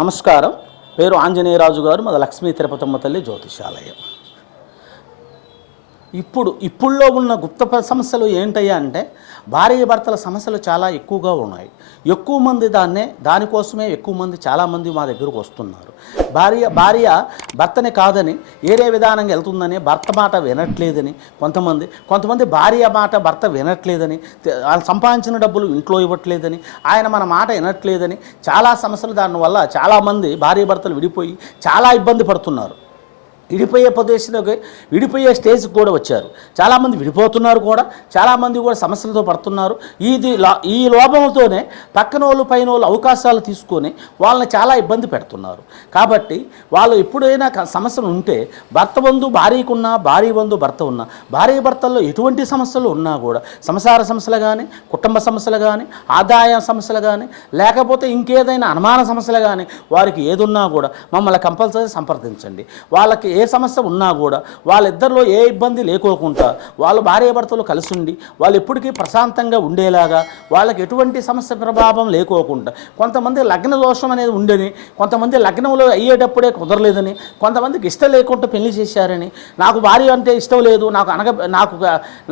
నమస్కారం. పేరు ఆంజనేయరాజు గారు. మాది లక్ష్మీ తిరుపతమ్మ తల్లి జ్యోతిషాలయం. ఇప్పుడులో ఉన్న గుప్త సమస్యలు ఏంటయ్యా అంటే భార్య భర్తల సమస్యలు చాలా ఎక్కువగా ఉన్నాయి. ఎక్కువ మంది దానికోసమే ఎక్కువ మంది చాలామంది మా దగ్గరకు వస్తున్నారు. భార్య భర్తని కాదని ఏరే విధానంగా వెళ్తుందని, భర్త మాట వినట్లేదని కొంతమంది భార్య మాట భర్త వినట్లేదని, వాళ్ళు సంపాదించిన డబ్బులు ఇంట్లో ఇవ్వట్లేదని, ఆయన మన మాట వినట్లేదని చాలా సమస్యలు. దానివల్ల చాలామంది భార్య భర్తలు విడిపోయి చాలా ఇబ్బంది పడుతున్నారు. విడిపోయే స్టేజ్కి కూడా వచ్చారు. చాలామంది విడిపోతున్నారు కూడా, చాలామంది కూడా సమస్యలతో పడుతున్నారు. ఈ లోపంతోనే పక్కన వాళ్ళు పైన వాళ్ళు అవకాశాలు తీసుకొని వాళ్ళని చాలా ఇబ్బంది పెడుతున్నారు. కాబట్టి వాళ్ళు ఎప్పుడైనా సమస్యలు ఉంటే భర్త బంధు భార్యకున్నా, భార్య బంధు భర్త ఉన్నా, భార్య భర్తల్లో ఎటువంటి సమస్యలు ఉన్నా కూడా, సంసార సమస్యలు కానీ, కుటుంబ సమస్యలు కానీ, ఆదాయ సమస్యలు కానీ, లేకపోతే ఇంకేదైనా అనుమాన సమస్యలు కానీ, వారికి ఏదున్నా కూడా మమ్మల్ని కంపల్సరీ సంప్రదించండి. వాళ్ళకి ఏ సమస్య ఉన్నా కూడా వాళ్ళిద్దరిలో ఏ ఇబ్బంది లేకోకుండా వాళ్ళు భార్యాభర్తలు కలిసి ఉండి వాళ్ళు ఎప్పటికీ ప్రశాంతంగా ఉండేలాగా, వాళ్ళకి ఎటువంటి సమస్య ప్రభావం లేకోకుండా, కొంతమంది లగ్న దోషం అనేది ఉండని, కొంతమంది లగ్నంలో అయ్యేటప్పుడే కుదరలేదని, కొంతమందికి ఇష్టం లేకుండా పెళ్లి చేశారని, నాకు భార్య అంటే ఇష్టం లేదు,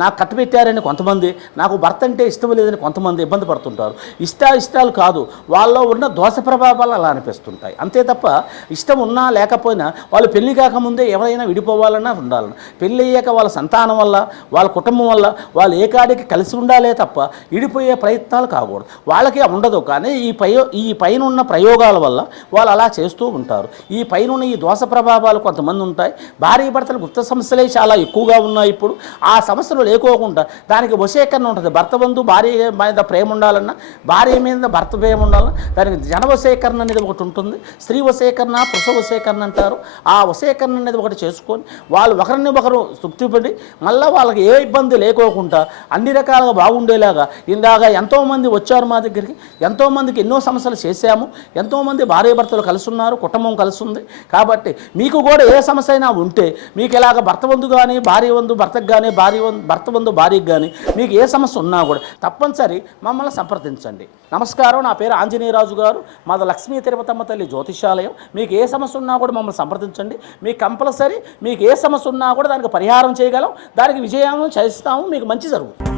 నాకు కట్టుబెట్టారని కొంతమంది, నాకు భర్త అంటే ఇష్టం లేదని కొంతమంది ఇబ్బంది పడుతుంటారు. ఇష్టాలు కాదు, వాళ్ళలో ఉన్న దోష ప్రభావాలు అలా అనిపిస్తుంటాయి. అంతే తప్ప ఇష్టం ఉన్నా లేకపోయినా వాళ్ళు పెళ్లి కాకముందే ఎవరైనా విడిపోవాలన్నా ఉండాలన్నా, పెళ్ళి అయ్యాక వాళ్ళ సంతానం వల్ల, వాళ్ళ కుటుంబం వల్ల వాళ్ళు ఏకాడికి కలిసి ఉండాలే తప్ప విడిపోయే ప్రయత్నాలు కాకూడదు. వాళ్ళకి ఉండదు. కానీ ఈ పైన ఉన్న ప్రయోగాల వల్ల వాళ్ళు అలా చేస్తూ ఉంటారు. ఈ పైన ఈ దోష ప్రభావాలు కొంతమంది ఉంటాయి. భార్య భర్తలు గుప్త సమస్యలే చాలా ఎక్కువగా ఉన్నాయి. ఇప్పుడు ఆ సమస్యలు లేకోకుండా దానికి వశీకరణ ఉంటుంది. భర్త బంధు భార్య మీద ప్రేమ ఉండాలన్నా, భార్య మీద భర్త ప్రేమ ఉండాలన్నా దానికి జన వశీకరణ అనేది ఒకటి ఉంటుంది. స్త్రీ వశీకరణ, పురుష వశీకరణ అంటారు. ఆ వశీకరణ అనేది ఒకటి చేసుకొని వాళ్ళు ఒకరిని ఒకరు తృప్తిపడి మళ్ళీ వాళ్ళకి ఏ ఇబ్బంది లేకోకుండా అన్ని రకాలుగా బాగుండేలాగా, ఇందాక ఎంతోమంది వచ్చారు మా దగ్గరికి, ఎంతోమందికి ఎన్నో సమస్యలు చేశాము, ఎంతోమంది భార్యాభర్తలు కలిసి ఉన్నారు, కుటుంబం కలిసి ఉంది. కాబట్టి మీకు కూడా ఏ సమస్య అయినా ఉంటే, మీకు ఇలాగ భర్త బంధు కానీ, భార్య బంధు భర్తకు కానీ, భర్త బంధు భార్యకు కానీ మీకు ఏ సమస్య ఉన్నా కూడా తప్పనిసరి మమ్మల్ని సంప్రదించండి. నమస్కారం. నా పేరు ఆంజనేయరాజు గారు. మాది లక్ష్మీ తిరుపతమ్మ తల్లి జ్యోతిషాలయం. మీకు ఏ సమస్య ఉన్నా కూడా మమ్మల్ని సంప్రదించండి. మీకు కంపల్సరీ మీకు ఏ సమస్య ఉన్నా కూడా దానికి పరిహారం చేయగలం, దానికి విజయం చేస్తాము, మీకు మంచి జరుగుతుంది.